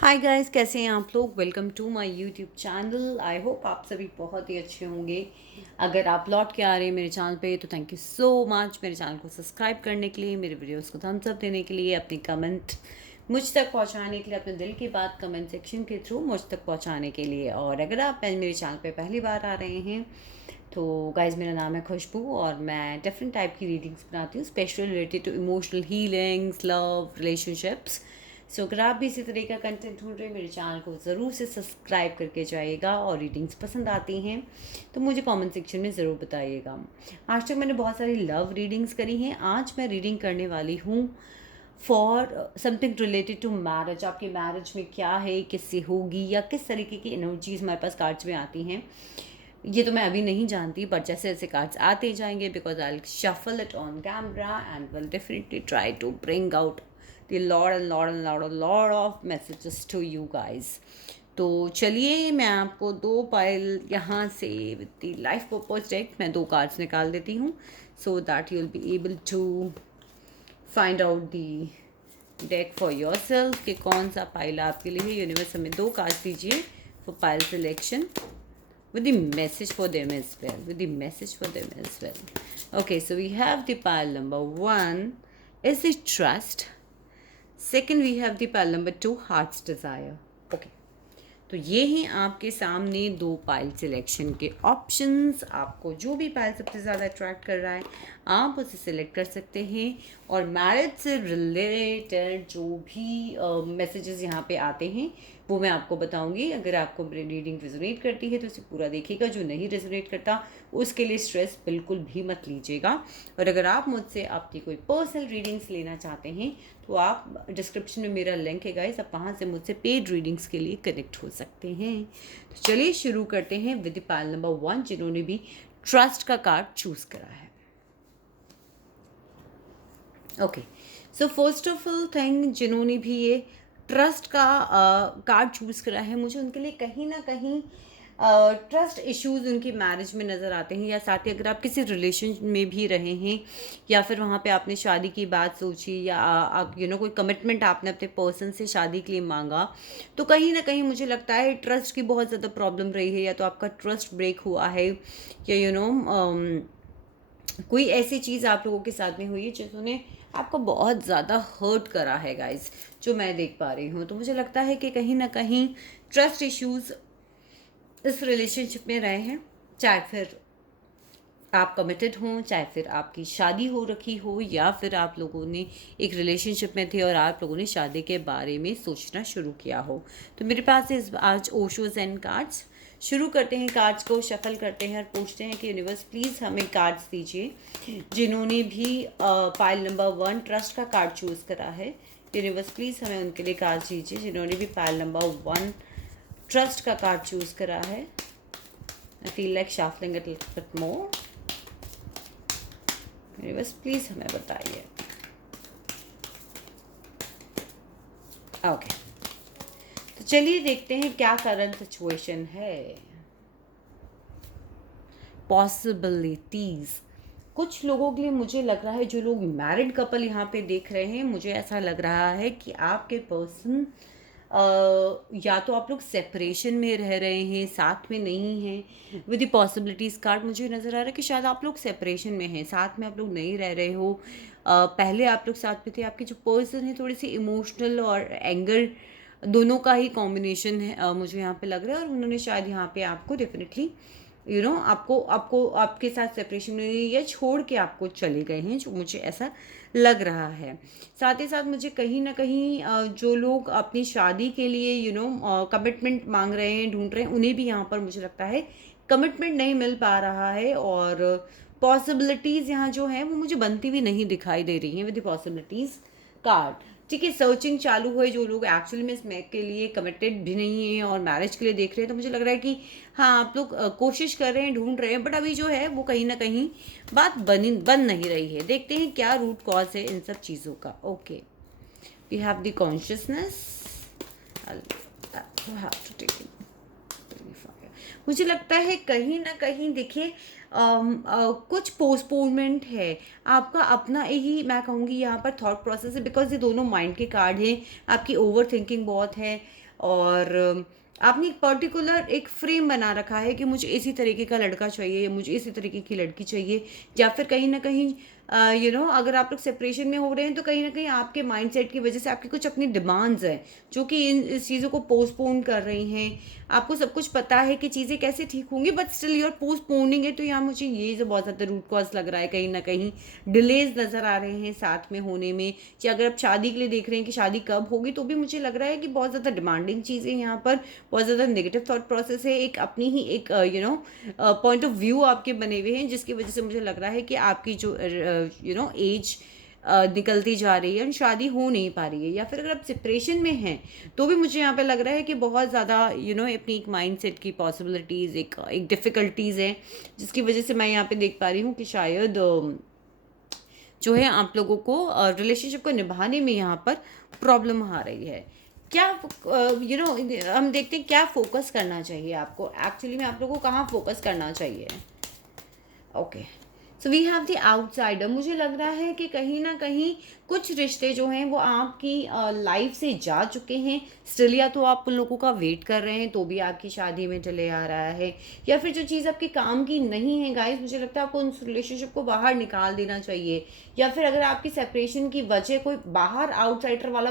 Hi guys, कैसे हैं आप लोग। Welcome to my YouTube channel. I hope आप सभी बहुत ही अच्छे होंगे। अगर आप लौट के आ रहे हैं मेरे चैनल पे तो थैंक यू सो मच मेरे चैनल को सब्सक्राइब करने के लिए, मेरे वीडियोस को थम्स अप देने के लिए, अपनी कमेंट मुझ तक पहुंचाने के लिए, अपने दिल की बात कमेंट सेक्शन के थ्रू मुझ तक पहुंचाने के लिए। और अगर आप मेरे चैनल पे पहली बार आ रहे हैं तो गाइज, मेरा नाम है खुशबू और मैं डिफरेंट टाइप की रीडिंग्स बनाती हूँ, specially related to emotional healings, love, relationships. So अगर आप भी इसी तरह का कंटेंट ढूंढ रहे हैं, मेरे चैनल को ज़रूर से सब्सक्राइब करके जाइएगा। और रीडिंग्स पसंद आती हैं तो मुझे कमेंट सेक्शन में ज़रूर बताइएगा। आज तक मैंने बहुत सारी लव रीडिंग्स करी हैं। आज मैं रीडिंग करने वाली हूँ for something related to marriage. आपकी मैरिज में क्या है, किससे होगी, या किस तरीके की एनर्जीज हमारे पास कार्ड्स में आती हैं, ये तो मैं अभी नहीं जानती। बट जैसे जैसे कार्ड्स आते जाएंगे, because I shuffle it on camera and will definitely try to bring out the lord of messages to you guys. तो चलिए, मैं आपको दो पाइल यहाँ से with the life purpose deck मैं दो कार्ड्स निकाल देती हूँ, so that you will be able to find out the deck for yourself कि कौन सा पाइल आपके लिए है। यूनिवर्स हमें दो कार्ड्स दीजिए for pile selection with the message for them as well. With the message for them as well. Okay, so we have the pile number one is the trust. Second, we have the pile number two, heart's desire. Okay. तो ये हैं आपके सामने दो pile selection के options. आपको जो भी पाइल सबसे ज़्यादा अट्रैक्ट कर रहा है आप उसे सिलेक्ट कर सकते हैं। और मैरिज से रिलेटेड जो भी मैसेजेस यहाँ पे आते हैं वो मैं आपको बताऊंगी। अगर आपको रीडिंग रेजोनेट करती है तो उसे पूरा देखिएगा, जो नहीं रेजोनेट करता उसके लिए स्ट्रेस बिल्कुल भी मत लीजिएगा। और अगर आप मुझसे आपकी कोई पर्सनल रीडिंग्स लेना चाहते हैं तो आप डिस्क्रिप्शन में मेरा लिंक है गाइस, आप वहाँ से मुझसे पेड रीडिंग्स के लिए कनेक्ट हो सकते हैं। तो चलिए शुरू करते हैं विद पाइल नंबर वन, जिन्होंने भी ट्रस्ट का कार्ड चूज करा है। Okay, so first of all thing, जिन्होंने भी ये ट्रस्ट का कार्ड चूज करा है, मुझे उनके लिए कहीं ना कहीं ट्रस्ट इश्यूज उनकी मैरिज में नज़र आते हैं। या साथ ही अगर आप किसी रिलेशन में भी रहे हैं या फिर वहाँ पे आपने शादी की बात सोची, या आप कोई कमिटमेंट आपने अपने पर्सन से शादी के लिए मांगा, तो कहीं ना कहीं मुझे लगता है ट्रस्ट की बहुत ज़्यादा प्रॉब्लम रही है। या तो आपका ट्रस्ट ब्रेक हुआ है, या कोई ऐसी चीज़ आप लोगों के साथ में हुई है जिन्होंने आपको बहुत ज़्यादा हर्ट करा है गाइस, जो मैं देख पा रही हूँ। तो मुझे लगता है कि कहीं ना कहीं ट्रस्ट इश्यूज इस रिलेशनशिप में रहे हैं, चाहे फिर आप कमिटेड हों, चाहे फिर आपकी शादी हो रखी हो, या फिर आप लोगों ने एक रिलेशनशिप में थे और आप लोगों ने शादी के बारे में सोचना शुरू किया हो। तो मेरे पास इस आज ओशोज एंड कार्ड्स। शुरू करते हैं, कार्ड्स को शफल करते हैं और पूछते हैं कि यूनिवर्स प्लीज़ हमें कार्ड्स दीजिए जिन्होंने भी पाइल नंबर वन ट्रस्ट का कार्ड चूज़ करा है। यूनिवर्स प्लीज़ हमें उनके लिए कार्ड्स दीजिए जिन्होंने भी पाइल नंबर वन ट्रस्ट का कार्ड चूज़ करा है। I feel like shuffling it little bit more. Universe please हमें बताइए। ओके, तो चलिए देखते हैं क्या करंट सिचुएशन है। पॉसिबिलिटीज़ कुछ लोगों के लिए मुझे लग रहा है, जो लोग मैरिड कपल यहाँ पे देख रहे हैं, मुझे ऐसा लग रहा है कि आपके पर्सन या तो आप लोग सेपरेशन में रह रहे हैं, साथ में नहीं हैं। विद द पॉसिबिलिटीज़ कार्ड मुझे नज़र आ रहा है कि शायद आप लोग सेपरेशन में हैं, साथ में आप लोग नहीं रह रहे हो। पहले आप लोग साथ में थे। आपके जो पर्सन है थोड़ी सी इमोशनल और एंगर दोनों का ही कॉम्बिनेशन है, मुझे यहाँ पे लग रहा है। और उन्होंने शायद यहाँ पे आपको डेफिनेटली आपको आपको आपके साथ सेपरेशन में या छोड़ के आपको चले गए हैं, जो मुझे ऐसा लग रहा है। साथ ही साथ मुझे कहीं ना कहीं जो लोग अपनी शादी के लिए कमिटमेंट मांग रहे हैं, ढूंढ रहे हैं, उन्हें भी यहाँ पर मुझे लगता है कमिटमेंट नहीं मिल पा रहा है। और पॉसिबिलिटीज़ यहाँ जो है वो मुझे बनती हुई नहीं दिखाई दे रही हैं विद द पॉसिबिलिटीज़ कार्ड। ठीक है, सर्चिंग चालू है। जो लोग एक्चुअली में इस मैक के लिए कमिटेड भी नहीं है और मैरिज के लिए देख रहे हैं, तो मुझे लग रहा है कि हाँ, आप लोग कोशिश कर रहे हैं, ढूंढ रहे हैं, बट अभी जो है वो कहीं ना कहीं बात बन नहीं रही है। देखते हैं क्या रूट कॉज है इन सब चीज़ों का। Okay, we have the consciousness. मुझे लगता है कहीं ना कहीं देखिए कुछ पोस्टपोनमेंट है। आपका अपना ही मैं कहूँगी यहाँ पर थॉट प्रोसेस है, बिकॉज ये दोनों माइंड के कार्ड हैं। आपकी ओवर थिंकिंग बहुत है। और आपने एक पर्टिकुलर एक फ्रेम बना रखा है कि मुझे इसी तरीके का लड़का चाहिए, मुझे इसी तरीके की लड़की चाहिए, या फिर कहीं ना कहीं अगर आप लोग सेपरेशन में हो रहे हैं तो कहीं ना कहीं आपके माइंडसेट की वजह से आपकी कुछ अपनी डिमांड्स हैं जो कि इस चीज़ों को पोस्टपोन कर रही हैं। आपको सब कुछ पता है कि चीज़ें कैसे ठीक होंगी, बट स्टिल यूर पोस्टपोनिंग है। तो यहाँ मुझे ये जो बहुत ज़्यादा रूट कॉज लग रहा है, कहीं ना कहीं डिलेज नज़र आ रहे हैं साथ में होने में। या अगर आप शादी के लिए देख रहे हैं कि शादी कब होगी, तो भी मुझे लग रहा है कि बहुत ज़्यादा डिमांडिंग चीज़ें यहाँ पर, बहुत ज़्यादा नेगेटिव थॉट प्रोसेस है, एक अपनी ही एक पॉइंट ऑफ व्यू आपके बने हुए हैं, जिसकी वजह से मुझे लग रहा है कि आपकी जो एज निकलती जा रही है और शादी हो नहीं पा रही है। या फिर अगर आप सिपरेशन में हैं तो भी मुझे यहाँ पे लग रहा है कि बहुत ज़्यादा अपनी एक माइंड सेट की पॉसिबिलिटीज़, एक डिफ़िकल्टीज़ हैं, जिसकी वजह से मैं यहाँ पे देख पा रही हूँ कि शायद जो है आप लोगों को रिलेशनशिप को निभाने में यहाँ पर प्रॉब्लम आ रही है। क्या हम देखते हैं क्या फोकस करना चाहिए आपको, एक्चुअली में आप लोगों को कहाँ फोकस करना चाहिए। Okay, so we have the outsider. मुझे लग रहा है कि कहीं ना कहीं कुछ रिश्ते जो हैं वो आपकी लाइफ से जा चुके हैं स्टिल, या तो आप उन लोगों का वेट कर रहे हैं तो भी आपकी शादी में डिले आ रहा है, या फिर जो चीज़ आपके काम की नहीं है गाइस, मुझे लगता है आपको उस रिलेशनशिप को बाहर निकाल देना चाहिए। या फिर अगर आपकी सेपरेशन की वजह कोई बाहर आउटसाइडर वाला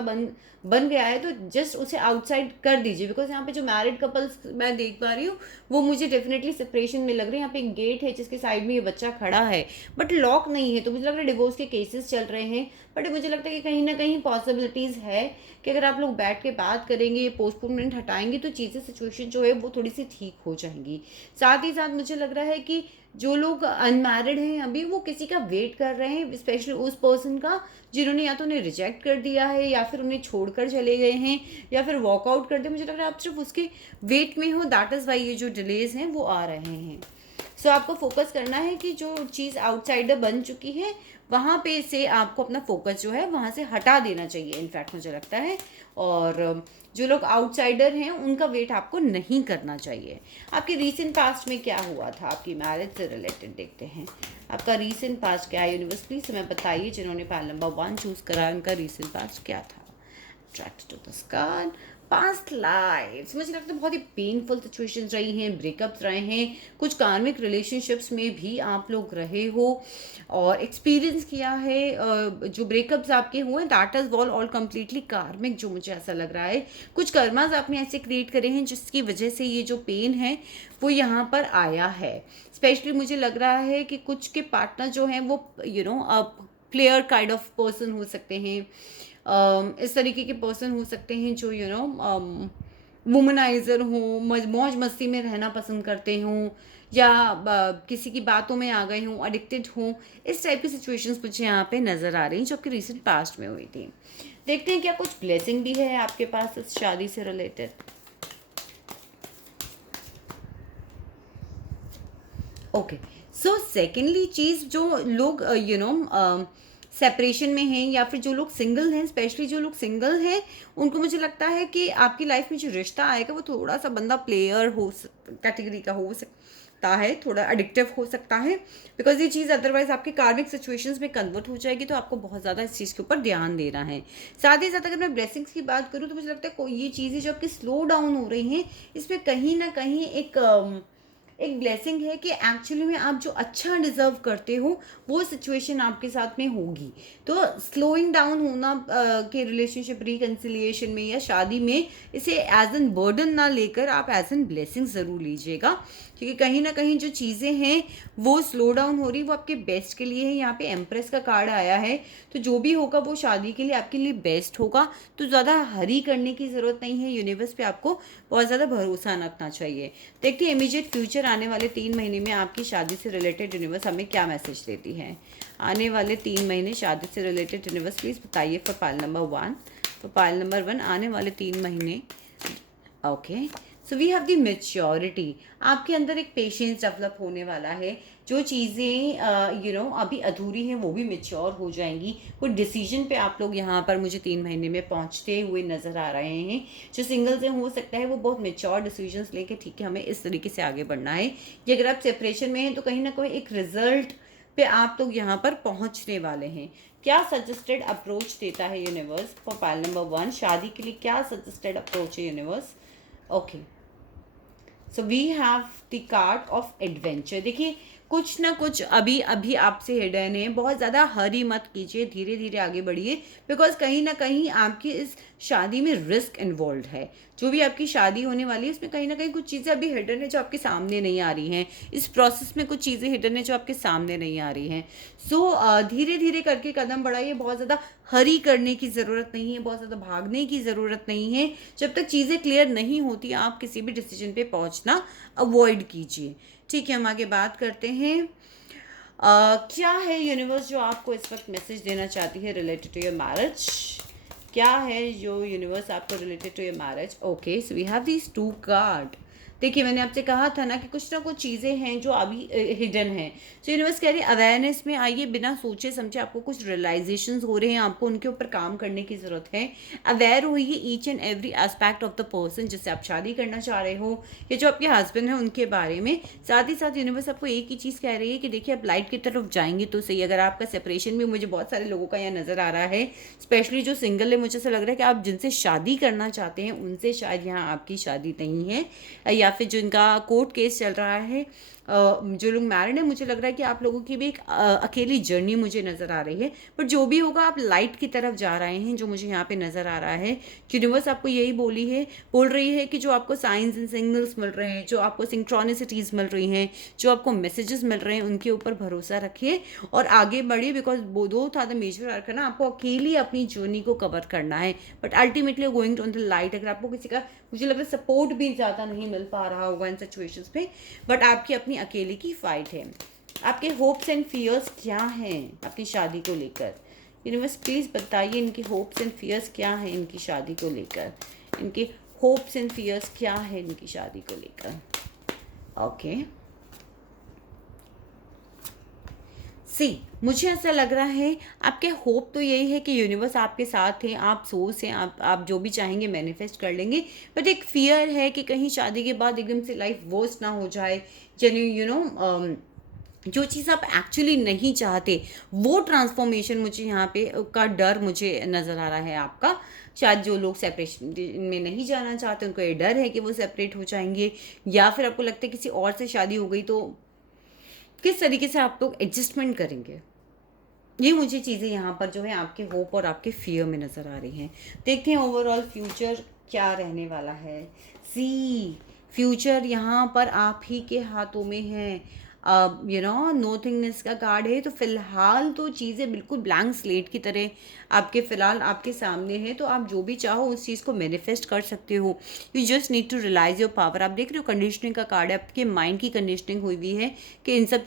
बन गया है तो जस्ट उसे आउटसाइड कर दीजिए। बिकॉज यहाँ पे जो मैरिड कपल्स मैं देख पा रही हूँ वो मुझे डेफिनेटली सेपरेशन में लग रही है। यहाँ पे एक गेट है जिसके साइड में ये बच्चा खड़ा है बट लॉक नहीं है, तो मुझे लग रहा है डिवोर्स के केसेस चल रहे हैं। बट मुझे लगता है कि कहीं ना कहीं पॉसिबिलिटीज़ है कि अगर आप लोग बैठ के बात करेंगे, ये पोस्टपोनमेंट हटाएंगे तो चीज़ें, सिचुएशन जो है वो थोड़ी सी ठीक हो जाएंगी। साथ ही साथ मुझे लग रहा है कि जो लोग अनमैरिड हैं अभी, वो किसी का वेट कर रहे हैं, स्पेशली उस पर्सन का जिन्होंने या तो उन्हें रिजेक्ट कर दिया है, या फिर उन्हें छोड़कर चले गए हैं, या फिर वॉकआउट कर दिया। मुझे लग रहा है आप सिर्फ उसके वेट में हो, दैट इज़ वाई ये जो डिलेज हैं वो आ रहे हैं। सो आपको फोकस करना है कि जो चीज़ आउटसाइडर बन चुकी है वहाँ पे से आपको अपना फोकस जो है वहाँ से हटा देना चाहिए, इनफैक्ट मुझे लगता है। और जो लोग आउटसाइडर हैं उनका वेट आपको नहीं करना चाहिए। आपके रीसेंट पास्ट में क्या हुआ था, आपकी मैरिज से रिलेटेड देखते हैं आपका रीसेंट पास्ट क्या है। यूनिवर्स प्लीज हमें बताइए, जिन्होंने पाइल नंबर 1 चूज करा उनका रीसेंट पास्ट क्या था। Attract to the card past lifes. मुझे लगता है बहुत ही पेनफुल सिचुएशंस रही हैं, ब्रेकअप्स रहे हैं, कुछ कार्मिक रिलेशनशिप्स में भी आप लोग रहे हो और एक्सपीरियंस किया है। जो ब्रेकअप्स आपके हुए दैट इज ऑल कम्प्लीटली कार्मिक, जो मुझे ऐसा लग रहा है कुछ कर्मास आपने ऐसे क्रिएट करे हैं जिसकी वजह से ये जो पेन है वो यहाँ पर आया है। स्पेशली मुझे लग रहा है कि कुछ के पार्टनर जो हैं वो प्लेयर काइंड ऑफ पर्सन हो सकते हैं, इस तरीके के पर्सन हो सकते हैं जो वुमनाइजर हों, मौज मस्ती में रहना पसंद करते हों, या किसी की बातों में आ गए हों, एडिक्टेड हों। इस टाइप की सिचुएशंस मुझे यहाँ पे नज़र आ रही हैं जो कि रिसेंट पास्ट में हुई थी। देखते हैं क्या कुछ ब्लेसिंग भी है आपके पास इस शादी से रिलेटेड। ओके, सो सेकेंडली चीज़, जो लोग सेपरेशन में हैं या फिर जो लोग सिंगल हैं, स्पेशली जो लोग सिंगल हैं उनको मुझे लगता है कि आपकी लाइफ में जो रिश्ता आएगा वो थोड़ा सा बंदा प्लेयर हो कैटेगरी का हो सकता है, थोड़ा एडिक्टिव हो सकता है। बिकॉज ये चीज़ अदरवाइज आपके कार्मिक सिचुएशंस में कन्वर्ट हो जाएगी, तो आपको बहुत ज़्यादा इस चीज़ के ऊपर ध्यान देना है। साथ ही साथ अगर मैं ब्लेसिंग्स की बात करूँ तो मुझे लगता है कोई ये चीज़ें जो आपकी स्लो डाउन हो रही हैं इसमें कहीं ना कहीं एक ब्लेसिंग है कि एक्चुअली में आप जो अच्छा डिजर्व करते हो वो सिचुएशन आपके साथ में होगी। तो स्लोइंग डाउन होना के रिलेशनशिप रिकन्सिलिएशन में या शादी में इसे एज एन बर्डन ना लेकर आप एज एन ब्लेसिंग ज़रूर लीजिएगा, क्योंकि कहीं ना कहीं जो चीज़ें हैं वो स्लो डाउन हो रही, वो आपके बेस्ट के लिए है। यहाँ पे एम्प्रेस का कार्ड आया है, तो जो भी होगा वो शादी के लिए आपके लिए बेस्ट होगा। तो ज़्यादा हरी करने की ज़रूरत नहीं है, यूनिवर्स पे आपको बहुत ज़्यादा भरोसा रखना चाहिए। देखिए इमीडिएट फ्यूचर आने वाले 3 महीने में आपकी शादी से रिलेटेड यूनिवर्स हमें क्या मैसेज देती है। आने वाले 3 महीने शादी से रिलेटेड यूनिवर्स प्लीज़ बताइए for pile number 1। For pile number 1 आने वाले 3 महीने। Okay, so we have the maturity. आपके अंदर एक पेशेंस डेवलप होने वाला है। जो चीज़ें अभी अधूरी हैं वो भी मैच्योर हो जाएंगी। कोई डिसीजन पे आप लोग यहाँ पर मुझे 3 महीने में पहुँचते हुए नज़र आ रहे हैं। जो सिंगल्स हैं हो सकता है वो बहुत मैच्योर डिसीजंस लेके ठीक है हमें इस तरीके से आगे बढ़ना है। ये अगर आप सेपरेशन में हैं तो कहीं ना कोई एक रिजल्ट पे आप लोग यहाँ पर पहुँचने वाले हैं। क्या सजेस्टेड अप्रोच देता है यूनिवर्स फॉर पाइल नंबर 1? शादी के लिए क्या सजेस्टेड अप्रोच है universe? Okay, so we have the card of adventure. देखिए, कुछ ना कुछ अभी अभी आपसे हिडन है, बहुत ज़्यादा हरी मत कीजिए, धीरे धीरे आगे बढ़िए, बिकॉज कहीं ना कहीं आपकी इस शादी में रिस्क इन्वॉल्व है। जो भी आपकी शादी होने वाली है उसमें कहीं ना कहीं कुछ चीज़ें अभी हिडन है जो आपके सामने नहीं आ रही हैं। इस प्रोसेस में कुछ चीज़ें हिडन है जो आपके सामने नहीं आ रही हैं। सो धीरे धीरे करके कदम बढ़ाइए, बहुत ज़्यादा हरी करने की ज़रूरत नहीं है, बहुत ज़्यादा भागने की ज़रूरत नहीं है। जब तक चीज़ें क्लियर नहीं होती आप किसी भी डिसीजन पे पहुंचना अवॉइड कीजिए। ठीक है, हम आगे बात करते हैं। क्या है यूनिवर्स जो आपको इस वक्त मैसेज देना चाहती है रिलेटेड टू योर मैरिज? क्या है जो यूनिवर्स आपको related to your marriage? Okay, so we have these 2 card. देखिए, मैंने आपसे कहा था ना कि कुछ ना कुछ चीज़ें हैं जो अभी हिडन हैं। सो यूनिवर्स कह रही है अवेयरनेस में आइए, बिना सोचे समझे आपको कुछ रियलाइजेशंस हो रहे हैं, आपको उनके ऊपर काम करने की ज़रूरत है। अवेयर होइए each and every aspect of the person जिससे आप शादी करना चाह रहे हो, या जो आपके हस्बैंड हैं उनके बारे में। साथ ही साथ यूनिवर्स आपको एक ही चीज़ कह रही है कि देखिए, आप लाइट की तरफ जाएंगे तो सही। अगर आपका सेपरेशन भी मुझे बहुत सारे लोगों का यहाँ नज़र आ रहा है, स्पेशली जो सिंगल है, मुझे ऐसा लग रहा है कि आप जिनसे शादी करना चाहते हैं उनसे शायद यहाँ आपकी शादी नहीं है, या फिर जिनका कोर्ट केस चल रहा है। जो लोग मैरिड हैं, मुझे लग रहा है कि आप लोगों की भी एक अकेली जर्नी मुझे नज़र आ रही है। बट जो भी होगा, आप लाइट की तरफ जा रहे हैं, जो मुझे यहाँ पे नज़र आ रहा है। यूनिवर्स आपको यही बोल रही है कि जो आपको साइंस एंड सिग्नल्स मिल रहे हैं, जो आपको सिंक्रोनिसिटीज़ मिल रही हैं, जो आपको मैसेजेस मिल रहे हैं, उनके ऊपर भरोसा रखिए और आगे बढ़िए। Because both are the major arcana, आपको अकेली अपनी जर्नी को कवर करना है, but ultimately going to the light. अगर आपको किसी का, मुझे लग रहा है, सपोर्ट भी ज़्यादा नहीं मिल पा रहा होगा इन सिचुएशंस पे, बट आपकी अपनी अकेले की फाइट है। आपके होप्स एंड फियर्स क्या हैं अपनी शादी को लेकर? यूनिवर्स प्लीज़ बताइए, इनके होप्स एंड फियर्स क्या हैं इनकी शादी को लेकर? इनके होप्स एंड फियर्स क्या है इनकी शादी को लेकर? ओके, मुझे ऐसा लग रहा है आपके होप तो यही है कि यूनिवर्स आपके साथ हैं, आप सोच हैं, आप जो भी चाहेंगे मैनिफेस्ट कर लेंगे। बट एक फियर है कि कहीं शादी के बाद एकदम से लाइफ वर्स्ट ना हो जाए। जो चीज़ आप एक्चुअली नहीं चाहते, वो ट्रांसफॉर्मेशन मुझे यहाँ पे का डर मुझे नज़र आ रहा है आपका। शायद जो लोग सेपरेशन में नहीं जाना चाहते, उनको ये डर है कि वो सेपरेट हो जाएंगे, या फिर आपको लगता है किसी और से शादी हो गई तो किस तरीके से आप लोग एडजस्टमेंट करेंगे। ये मुझे चीज़ें यहाँ पर जो है आपके होप और आपके फियर में नज़र आ रही हैं। देखते हैं ओवरऑल फ्यूचर क्या रहने वाला है। फ्यूचर यहाँ पर आप ही के हाथों में है। नोथिंगनेस का कार्ड है, तो फिलहाल तो चीज़ें बिल्कुल ब्लैंक स्लेट की तरह आपके फिलहाल आपके सामने है। तो आप जो भी चाहो उस चीज़ को मैनिफेस्ट कर सकते हो। You just need to realise your power. आप देख रहे हो कंडीशनिंग का कार्ड है, आपके माइंड की कंडीशनिंग हुई हुई है कि इन सब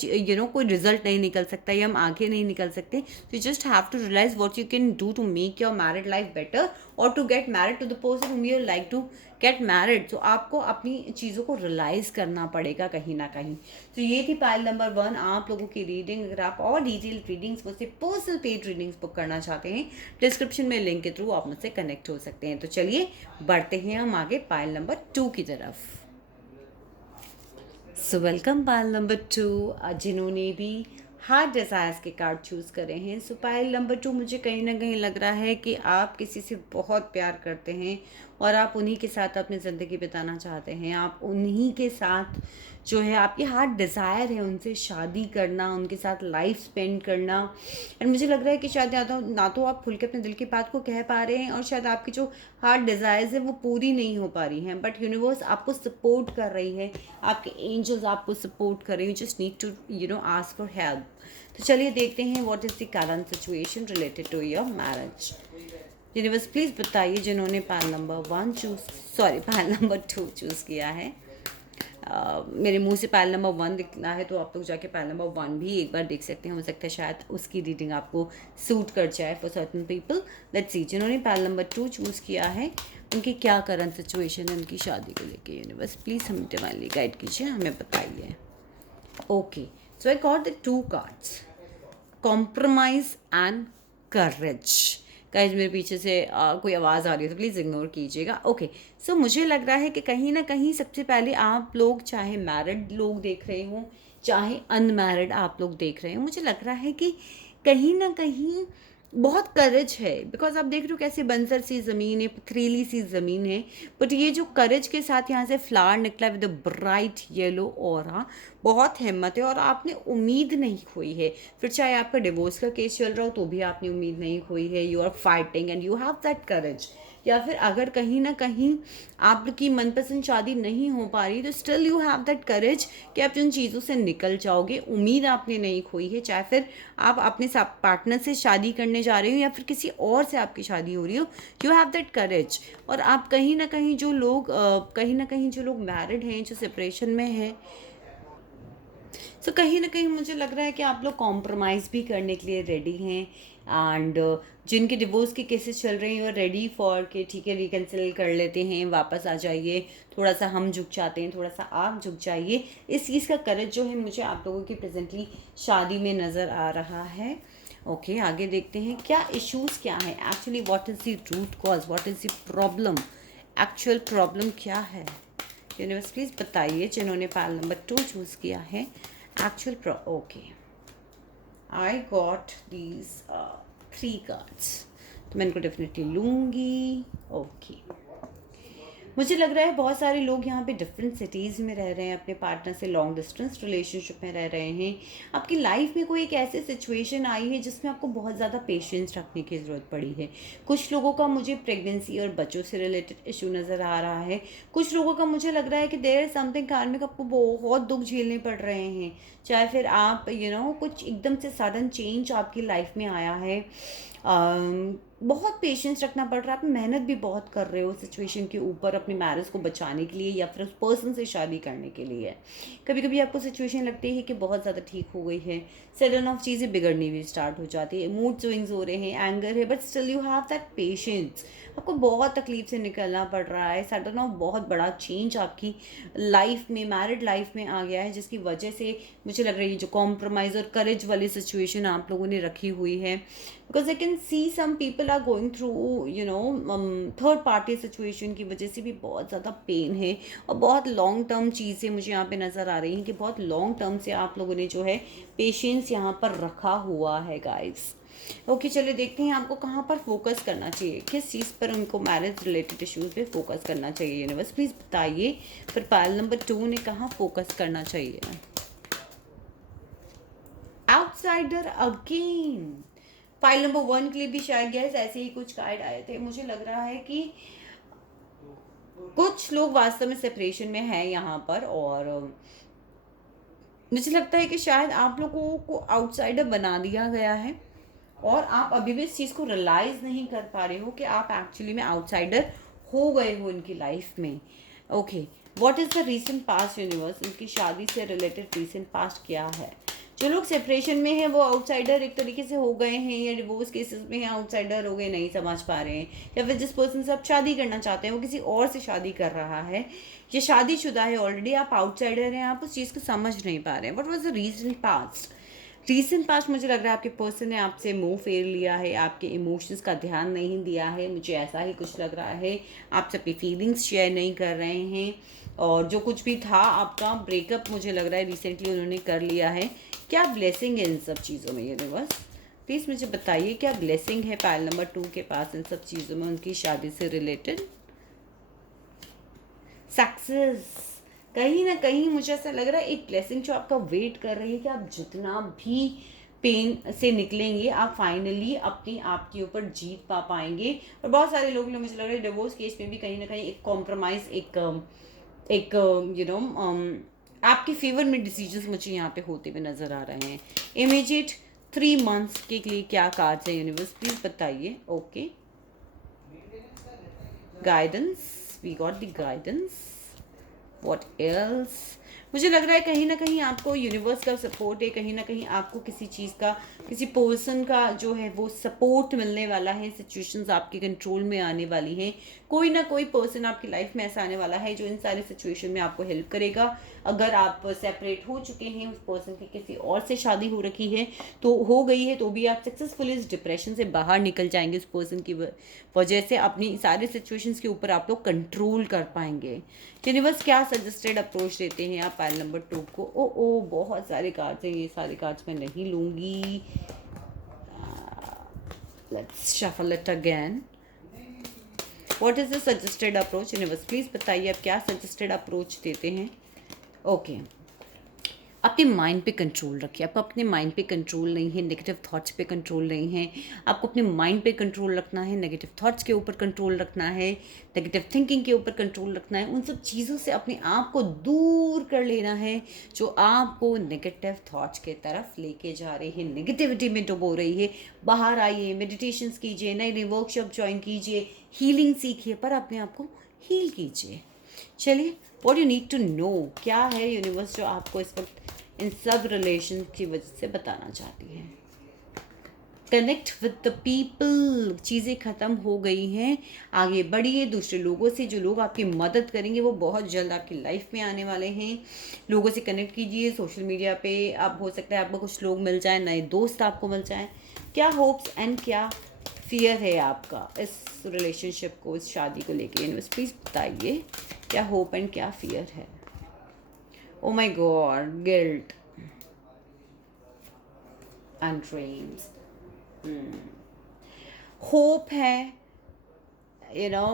कोई रिजल्ट नहीं निकल सकता या हम आगे नहीं निकल सकते। You just have to realise what you can do to make your married life better और to get married to the person whom you like to get married. तो आपको अपनी चीज़ों को रियलाइज़ करना पड़ेगा कहीं ना कहीं। तो ये थी पाइल नंबर 1 आप लोगों की रीडिंग। अगर आप और डिटेल रीडिंग्स मुझसे पर्सनल पेड रीडिंग्स बुक करना चाहते हैं, डिस्क्रिप्शन में लिंक के थ्रू आप मुझसे कनेक्ट हो सकते हैं। तो चलिए बढ़ते हैं हम आगे पाइल नंबर 2 की तरफ। सो वेलकम पाइल नंबर 2, जिन्होंने भी हार्ट डिज़ायर्स के कार्ड चूज़ करे हैं। सो पाइल नंबर 2, मुझे कहीं ना कहीं लग रहा है कि आप किसी से बहुत प्यार करते हैं और आप उन्हीं के साथ अपनी ज़िंदगी बिताना चाहते हैं। आप उन्हीं के साथ जो है आपकी हार्ट डिज़ायर है उनसे शादी करना, उनके साथ लाइफ स्पेंड करना। एंड मुझे लग रहा है कि शायद ना तो आप खुल के अपने दिल की बात को कह पा रहे हैं, और शायद आपकी जो हार्ट डिज़ायर्स है वो पूरी नहीं हो पा रही हैं। बट यूनिवर्स आपको सपोर्ट कर रही है, आपके एंजल्स आपको सपोर्ट कर रहे हैं। You just need to ask for help. तो चलिए देखते हैं what is the current situation related to your marriage. Universe please बताइए, जिन्होंने पाइल नंबर 2 चूज़ किया है। मेरे मुंह से पाइल नंबर 1 दिखना है, तो आप लोग जाके पाइल नंबर 1 भी एक बार देख सकते हैं। हो सकता है शायद उसकी रीडिंग आपको सूट कर जाए for certain people. Let's see, जिन्होंने पाइल नंबर 2 चूज़ किया है उनकी क्या करंट सिचुएशन है उनकी शादी को लेके। यूनिवर्स प्लीज़ हमें डिवाइनली गाइड कीजिए, हमें बताइए। Okay, so I got the 2 cards, compromise and courage. Guys, मेरे पीछे से कोई आवाज़ आ रही है तो प्लीज़ इग्नोर कीजिएगा। ओके, सो मुझे लग रहा है कि कहीं ना कहीं सबसे पहले आप लोग, चाहे मैरिड लोग देख रहे हों चाहे अनमैरिड आप लोग देख रहे हो, मुझे लग रहा है कि कहीं ना कहीं बहुत करेज है, बिकॉज आप देख रहे हो कैसे बंजर सी ज़मीन है, पथरीली सी ज़मीन है, बट ये जो करेज के साथ यहाँ से फ्लावर निकला विद ब्राइट येलो ऑरा, बहुत हिम्मत है और आपने उम्मीद नहीं खोई है। फिर चाहे आपका डिवोर्स का केस चल रहा हो तो भी आपने उम्मीद नहीं खोई है। You are fighting and you have that courage. या फिर अगर कहीं ना कहीं आपकी मनपसंद शादी नहीं हो पा रही तो स्टिल यू हैव दैट करेज कि आप उन चीज़ों से निकल जाओगे। उम्मीद आपने नहीं खोई है, चाहे फिर आप अपने पार्टनर से शादी करने जा रहे हो या फिर किसी और से आपकी शादी हो रही हो, यू हैव दैट करेज। और आप कहीं ना कहीं जो लोग मैरिड हैं, जो सेपरेशन में हैं, सो कहीं ना कहीं मुझे लग रहा है कि आप लोग कॉम्प्रोमाइज़ भी करने के लिए रेडी हैं। एंड जिनके डिवोर्स के केसेस चल रहे हैं और रेडी फॉर के ठीक है रिकन्सिल कर लेते हैं, वापस आ जाइए, थोड़ा सा हम झुक जाते हैं, थोड़ा सा आप झुक जाइए। इस चीज़ का करज जो है मुझे आप लोगों की प्रेजेंटली शादी में नज़र आ रहा है। ओके, आगे देखते हैं क्या इश्यूज़ क्या है actually, what is the root cause, what is the problem, actual problem क्या है। यूनिवर्स प्लीज़ बताइए जिन्होंने फाइल नंबर 2 चूज़ किया है। Actual okay, I got these 3 cards, तो मैं इनको डेफिनेटली लूँगी। ओके, मुझे लग रहा है बहुत सारे लोग यहाँ पे डिफरेंट सिटीज़ में रह रहे हैं, अपने पार्टनर से लॉन्ग डिस्टेंस रिलेशनशिप में रह रहे हैं। आपकी लाइफ में कोई एक ऐसी सिचुएशन आई है जिसमें आपको बहुत ज़्यादा पेशेंस रखने की ज़रूरत पड़ी है। कुछ लोगों का मुझे प्रेगनेंसी और बच्चों से रिलेटेड इशू नज़र आ रहा है। कुछ लोगों का मुझे लग रहा है कि देयर इज समथिंग कार्मिक, आपको बहुत दुख झेलने पड़ रहे हैं। चाहे फिर आप कुछ एकदम से सडन चेंज आपकी लाइफ में आया है। बहुत पेशेंस रखना पड़ रहा है, आप मेहनत भी बहुत कर रहे हो सिचुएशन के ऊपर अपनी मैरिज को बचाने के लिए या फिर उस पर्सन से शादी करने के लिए। कभी कभी आपको सिचुएशन लगती है कि बहुत ज़्यादा ठीक हो गई है, सडन ऑफ चीज़ें बिगड़नी भी स्टार्ट हो जाती है, मूड स्विंग्स हो रहे हैं, एंगर है, but still you have that patience. आपको बहुत तकलीफ से निकलना पड़ रहा है, सडन ऑफ बहुत बड़ा चेंज आपकी लाइफ में, मैरिड लाइफ में आ गया है, जिसकी वजह से मुझे लग रही है जो कॉम्प्रोमाइज़ और करेज वाली सिचुएशन आप लोगों ने रखी हुई है। Because I can see some people are going through third party situation की वजह से भी बहुत ज़्यादा पेन है और बहुत लॉन्ग टर्म चीज़ें मुझे यहाँ पे नज़र आ रही हैं कि बहुत लॉन्ग टर्म से आप लोगों ने जो है पेशेंस यहाँ पर रखा हुआ है गाइस। ओके, चलिए देखते हैं आपको कहाँ पर फोकस करना चाहिए, किस चीज़ पर उनको मैरिज रिलेटेड इश्यूज पे फोकस करना चाहिए। यूनिवर्स प्लीज़ बताइए फिर पायल नंबर 2 ने कहाँ फोकस करना चाहिए। आउटसाइडर अगेन, फाइल नंबर 1 के लिए भी शायद गैस ऐसे ही कुछ कार्ड आए थे। मुझे लग रहा है कि कुछ लोग वास्तव में सेपरेशन में हैं यहाँ पर, और मुझे लगता है कि शायद आप लोगों को आउटसाइडर बना दिया गया है और आप अभी भी इस चीज़ को रियलाइज़ नहीं कर पा रहे हो कि आप एक्चुअली में आउटसाइडर हो गए हो इनकी लाइफ में। Okay, what is the recent past universe, इनकी शादी से रिलेटेड रीसेंट पास्ट क्या है। जो लोग सेपरेशन में हैं वो आउटसाइडर एक तरीके से हो गए हैं, या डिवोर्स केसेस में हैं आउटसाइडर हो गए, नहीं समझ पा रहे हैं, या फिर जिस पर्सन से आप शादी करना चाहते हैं वो किसी और से शादी कर रहा है, ये शादीशुदा है ऑलरेडी, आप आउटसाइडर हैं, आप उस चीज़ को समझ नहीं पा रहे हैं। What was the recent past. Recent past मुझे लग रहा है आपके पर्सन ने आपसे मुंह फेर लिया है, आपके इमोशंस का ध्यान नहीं दिया है, मुझे ऐसा ही कुछ लग रहा है। आपसे अपनी फीलिंग्स शेयर नहीं कर रहे हैं, और जो कुछ भी था आपका ब्रेकअप मुझे लग रहा है रिसेंटली उन्होंने कर लिया है। क्या ब्लेसिंग है इन सब चीज़ों में यूनिवर्स, प्लीज़ मुझे बताइए क्या ब्लेसिंग है पायल नंबर 2 के पास इन सब चीज़ों में उनकी शादी से रिलेटेड। सक्सेस, कहीं ना कहीं मुझे ऐसा लग रहा है एक ब्लेसिंग जो आपका वेट कर रही है कि आप जितना भी पेन से निकलेंगे आप फाइनली अपने आप के ऊपर जीत पा पाएंगे। और बहुत सारे लोग मुझे लग रहा है डिवोर्स केस में भी कहीं ना कहीं एक कॉम्प्रोमाइज़, एक आपके फेवर में डिसीजंस मुझे यहाँ पे होते हुए नज़र आ रहे हैं। इमीडिएट 3 मंथ्स के लिए क्या कार्ड्स है यूनिवर्स, प्लीज़ बताइए। Okay, guidance, we got the guidance. What else, मुझे लग रहा है कहीं ना कहीं आपको यूनिवर्स का सपोर्ट है, कहीं ना कहीं आपको किसी चीज़ का, किसी पर्सन का जो है वो सपोर्ट मिलने वाला है, सिचुएशंस आपके कंट्रोल में आने वाली हैं। कोई ना कोई पर्सन आपकी लाइफ में ऐसा आने वाला है जो इन सारी सिचुएशन में आपको हेल्प करेगा। अगर आप सेपरेट हो चुके हैं, उस पर्सन की किसी और से शादी हो रखी है तो हो गई है, तो भी आप सक्सेसफुली इस डिप्रेशन से बाहर निकल जाएंगे। उस पर्सन की वजह से अपनी सारे सिचुएशंस के ऊपर आप लोग कंट्रोल कर पाएंगे। यूनिवर्स क्या सजेस्टेड अप्रोच देते हैं आप पायल नंबर 2 को। ओ बहुत सारे कार्ड्स हैं, ये सारे कार्ड्स मैं नहीं लूँगी। Let's shuffle it again. What is the suggested approach? Universe please बताइए आप क्या सजेस्टेड अप्रोच देते हैं. ओके, अपने माइंड पे कंट्रोल रखिए. आप अपने माइंड पे कंट्रोल नहीं है, नेगेटिव थॉट्स पे कंट्रोल नहीं है. आपको अपने माइंड पे कंट्रोल रखना है, नेगेटिव थॉट्स के ऊपर कंट्रोल रखना है, नेगेटिव थिंकिंग के ऊपर कंट्रोल रखना है. उन सब चीज़ों से अपने आप को दूर कर लेना है जो आपको नेगेटिव थॉट्स के तरफ लेके जा रही है, नेगेटिविटी में डुबो रही है. बाहर आइए, मेडिटेशंस कीजिए, नई नई वर्कशॉप ज्वाइन कीजिए, हीलिंग सीखिए, पर अपने आप को हील कीजिए. चलिए, what you need to know, क्या है यूनिवर्स जो आपको इस वक्त इन सब रिलेशन की वजह से बताना चाहती है. Connect with the people. चीज़ें ख़त्म हो गई हैं, आगे बढ़िए. दूसरे लोगों से, जो लोग आपकी मदद करेंगे वो बहुत जल्द आपकी लाइफ में आने वाले हैं. लोगों से कनेक्ट कीजिए. सोशल मीडिया पे आप, हो सकता है आपको कुछ लोग मिल जाएं, नए दोस्त आपको मिल जाएं. क्या होप्स एंड क्या फियर है आपका इस रिलेशनशिप को, इस शादी को लेके? यूनिवर्स प्लीज़ बताइए क्या होप एंड क्या फियर है. Oh my God, guilt and dreams. Hope है, यू नो,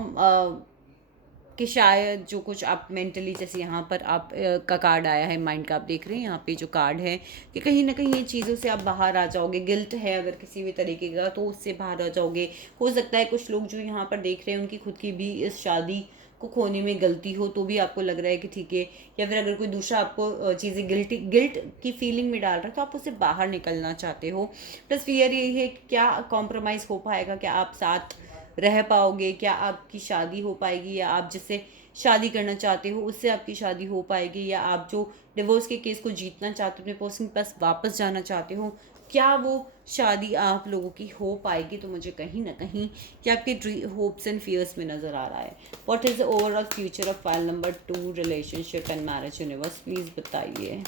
कि शायद जो कुछ आप मेंटली, जैसे यहाँ पर आप का कार्ड आया है माइंड का, आप देख रहे हैं यहाँ पे जो कार्ड है, कि कहीं ना कहीं ये चीज़ों से आप बाहर आ जाओगे. गिल्ट है अगर किसी भी तरीके का, तो उससे बाहर आ जाओगे. हो सकता है कुछ लोग जो यहाँ पर देख रहे हैं उनकी खुद की भी इस शादी को खोने में गलती हो, तो भी आपको लग रहा है कि ठीक है. या फिर अगर कोई दूसरा आपको चीज़ें गिल्ट की फीलिंग में डाल रहा है, तो आप उससे बाहर निकलना चाहते हो. प्लस फियर ये है कि क्या कॉम्प्रोमाइज़ हो पाएगा, क्या आप साथ रह पाओगे, क्या आपकी शादी हो पाएगी, या आप जिससे शादी करना चाहते हो उससे आपकी शादी हो पाएगी, या आप जो डिवोर्स के केस को जीतना चाहते हो, अपने पर्सन के पास वापस जाना चाहते हो, क्या वो शादी आप लोगों की हो पाएगी. तो मुझे कहीं ना कहीं कि आपके होप्स एंड फियर्स में नज़र आ रहा है. What is the overall future of file number 2 relationship and marriage? Universe please बताइए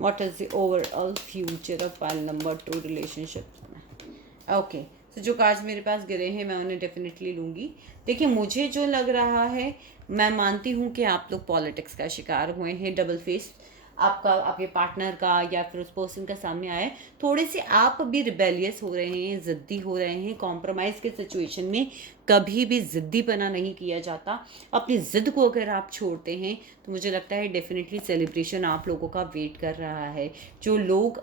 what is the overall future of file number 2 relationship. Okay, तो जो कार्ड्स मेरे पास गिरे हैं मैं उन्हें डेफिनेटली लूँगी. देखिए, मुझे जो लग रहा है, मैं मानती हूँ कि आप लोग पॉलिटिक्स का शिकार हुए हैं. डबल फेस आपका, आपके पार्टनर का या फिर उस पर्सन का सामने आया है. थोड़े से आप अभी रिबेलियस हो रहे हैं, ज़िद्दी हो रहे हैं. कॉम्प्रोमाइज़ के सिचुएशन में कभी भी ज़िद्दीपना नहीं किया जाता. अपनी ज़िद को अगर आप छोड़ते हैं तो मुझे लगता है डेफिनेटली सेलिब्रेशन आप लोगों का वेट कर रहा है. जो लोग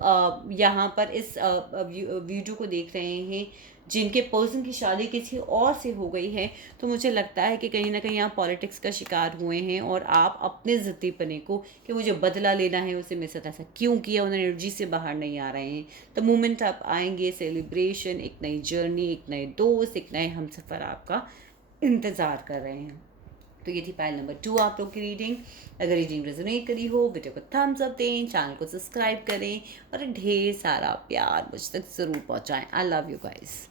यहाँ पर इस वीडियो को देख रहे हैं, जिनके पर्सन की शादी किसी और से हो गई है, तो मुझे लगता है कि कहीं ना कहीं आप पॉलिटिक्स का शिकार हुए हैं, और आप अपने ज़िद्दीपने को, कि मुझे बदला लेना है, उसे मेरे साथ ऐसा क्यों किया, उन एनर्जी से बाहर नहीं आ रहे हैं. द मोमेंट आप आएंगे, सेलिब्रेशन, एक नई जर्नी, एक नए दोस्त, एक नए हमसफ़र आपका इंतज़ार कर रहे हैं. तो ये थी फाइल नंबर 2 आप लोग की रीडिंग. अगर रीडिंग रेजोनेट करी हो, वीडियो को थम्स अप दें, चैनल को सब्सक्राइब करें, और ढेर सारा प्यार मुझ तक ज़रूर पहुँचाएँ. I love you guys.